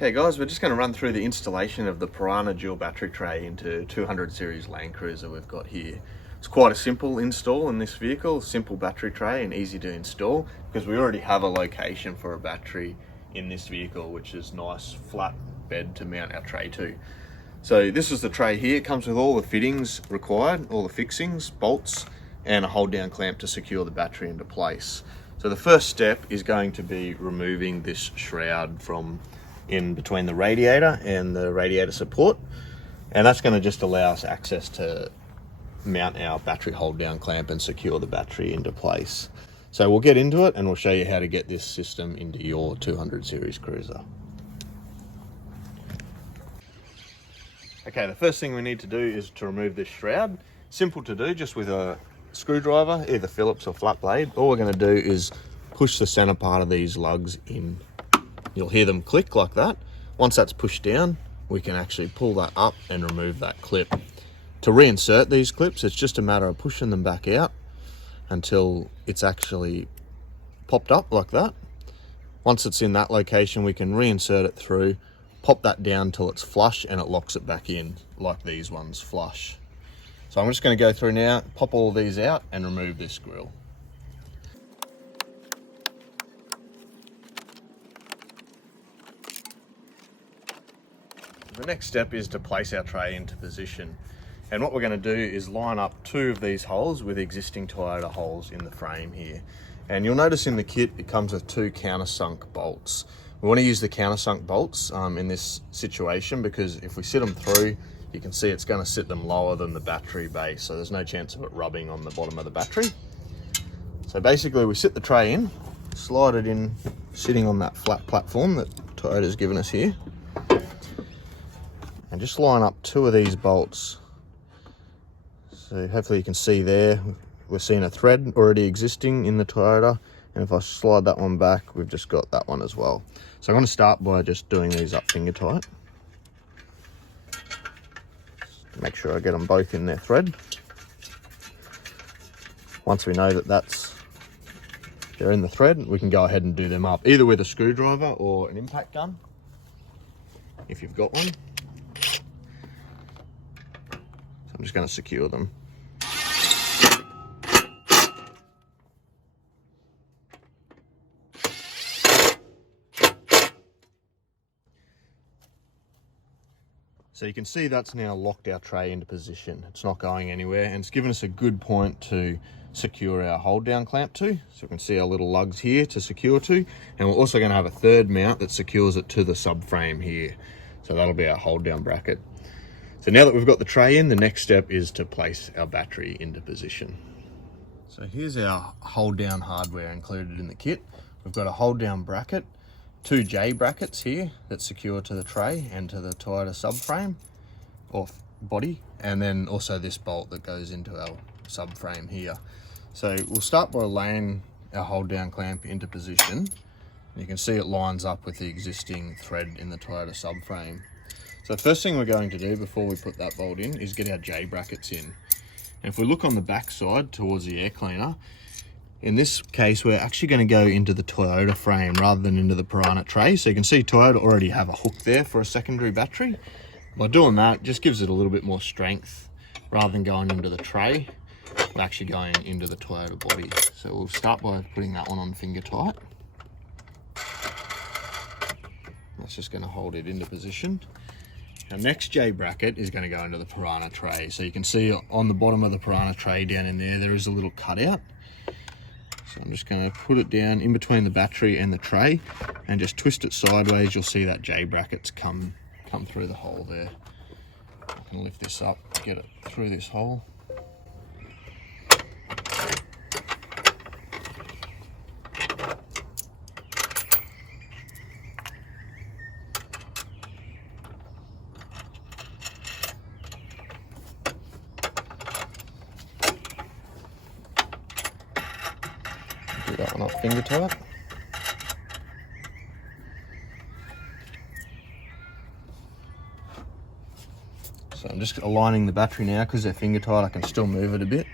Okay guys, we're just going to run through the installation of the Piranha dual battery tray into 200 series Landcruiser we've got here. It's quite a simple install in this vehicle, simple battery tray and easy to install because we already have a location for a battery in this vehicle, which is nice flat bed to mount our tray to. So this is the tray here. It comes with all the fittings required, all the fixings, bolts and a hold down clamp to secure the battery into place. So the first step is going to be removing this shroud from in between the radiator and the radiator support, and that's going to just allow us access to mount our battery hold down clamp and secure the battery into place. So we'll get into it and we'll show you how to get this system into your 200 series cruiser. Okay, the first thing we need to do is to remove this shroud. Simple to do, just with a screwdriver, either Phillips or flat blade. All we're going to do is push the center part of these lugs in. You'll hear them click like that. Once that's pushed down, we can actually pull that up and remove that clip. To reinsert these clips, it's just a matter of pushing them back out until it's actually popped up like that. Once it's in that location, we can reinsert it through, pop that down till it's flush, and it locks it back in like these ones, flush. So I'm just going to go through now, pop all these out and remove this grill. The next step is to place our tray into position. And what we're going to do is line up two of these holes with existing Toyota holes in the frame here. And you'll notice in the kit, it comes with two countersunk bolts. We want to use the countersunk bolts in this situation because if we sit them through, you can see it's going to sit them lower than the battery base. So there's no chance of it rubbing on the bottom of the battery. So basically we sit the tray in, slide it in, sitting on that flat platform that Toyota's given us here. And just line up two of these bolts. So hopefully you can see there, we're seeing a thread already existing in the Toyota. And if I slide that one back, we've just got that one as well. So I'm going to start by just doing these up finger tight. Make sure I get them both in their thread. Once we know that they're in the thread, we can go ahead and do them up, either with a screwdriver or an impact gun, if you've got one. I'm just going to secure them. So you can see that's now locked our tray into position. It's not going anywhere, and it's given us a good point to secure our hold down clamp to. So you can see our little lugs here to secure to, and we're also going to have a third mount that secures it to the subframe here. So that'll be our hold down bracket. So now that we've got the tray in, the next step is to place our battery into position. So here's our hold down hardware included in the kit. We've got a hold down bracket, two J brackets here that secure to the tray and to the Toyota subframe or body, and then also this bolt that goes into our subframe here. So we'll start by laying our hold down clamp into position. You can see it lines up with the existing thread in the Toyota subframe. So the first thing we're going to do before we put that bolt in is get our J brackets in. And if we look on the back side towards the air cleaner, in this case we're actually going to go into the Toyota frame rather than into the Piranha tray. So you can see Toyota already have a hook there for a secondary battery. By doing that, it just gives it a little bit more strength. Rather than going into the tray, we're actually going into the Toyota body. So we'll start by putting that one on finger tight. That's just going to hold it into position. Our next J bracket is going to go into the Piranha tray. So you can see on the bottom of the Piranha tray down in there is a little cutout. So I'm just going to put it down in between the battery and the tray and just twist it sideways. You'll see that J brackets come through the hole there. I can lift this up, get it through this hole. Do that one up finger tight. So I'm just aligning the battery now because they're finger tight. I can still move it a bit.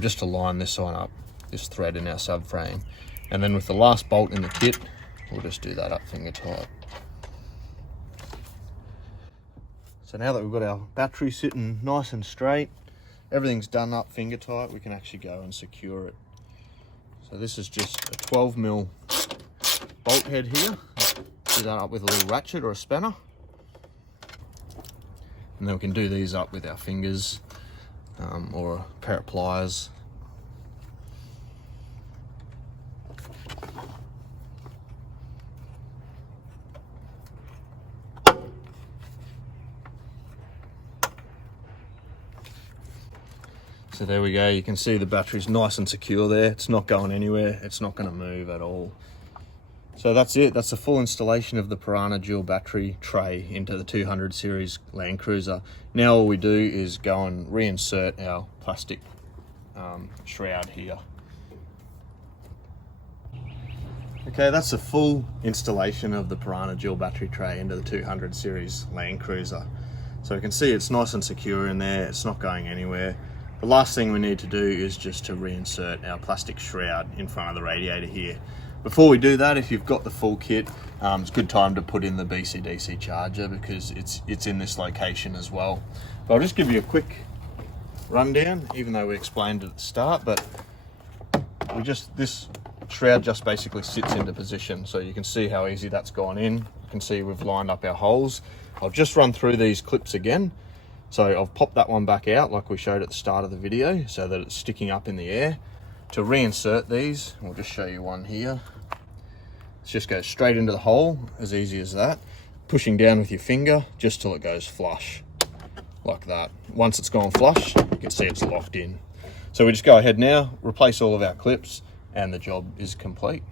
Just to line this one up, this thread in our subframe. And then with the last bolt in the kit, we'll just do that up finger tight. So now that we've got our battery sitting nice and straight, everything's done up finger tight, we can actually go and secure it. So this is just a 12mm bolt head here. Do that up with a little ratchet or a spanner. And then we can do these up with our fingers or a pair of pliers. So there we go, you can see the battery's nice and secure there. It's not going anywhere, it's not going to move at all. So that's it, that's the full installation of the Piranha dual battery tray into the 200 series Landcruiser. Now all we do is go and reinsert our plastic shroud here. Okay, that's the full installation of the Piranha dual battery tray into the 200 series Landcruiser. So you can see it's nice and secure in there, it's not going anywhere. The last thing we need to do is just to reinsert our plastic shroud in front of the radiator here. Before we do that, if you've got the full kit, it's a good time to put in the BC-DC charger because it's in this location as well. But I'll just give you a quick rundown, even though we explained it at the start, but this shroud just basically sits into position. So you can see how easy that's gone in. You can see we've lined up our holes. I'll just run through these clips again. So I've popped that one back out like we showed at the start of the video so that it's sticking up in the air. To reinsert these, we'll just show you one here. It just goes straight into the hole, as easy as that. Pushing down with your finger just till it goes flush, like that. Once it's gone flush, you can see it's locked in. So we just go ahead now, replace all of our clips, and the job is complete.